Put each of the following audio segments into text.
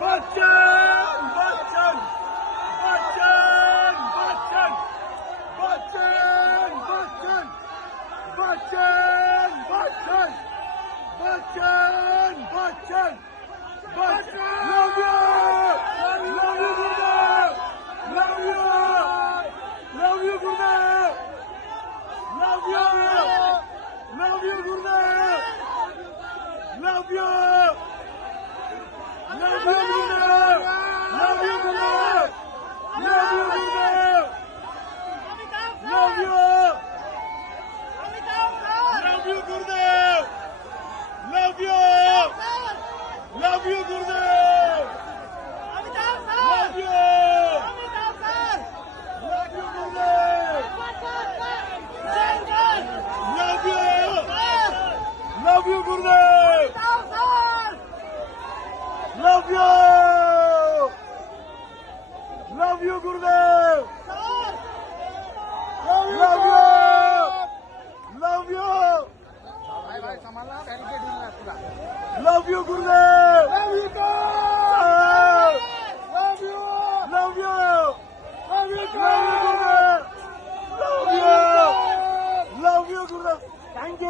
Bachchan Bachchan Bachchan Bachchan Bachchan Bachchan Bachchan Bachchan Bachchan Bachchan Bachchan love you Gurudev love you Gurudev love you Gurudev love you Gurudev love you Gurudev love you Gurudev love you Gurudev love you Gurudev love you love you Gurudev love you Gurudev love you love you Gurudev love you love you Gurudev thank you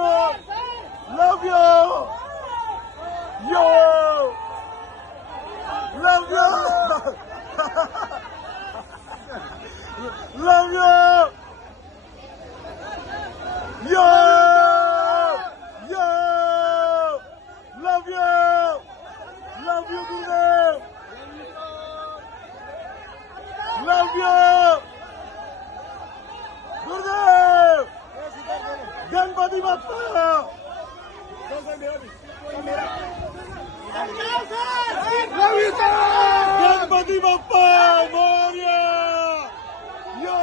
love you yo love you love you yo yo love you Gurudev love you Gurudev Ganpati Bappa Ganpati Bappa Morya yo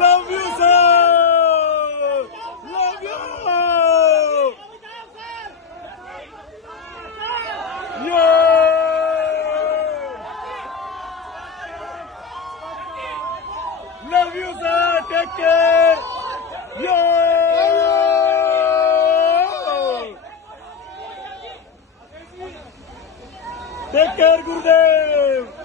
love you sir love you yo love you sir take care yo take care Gurudev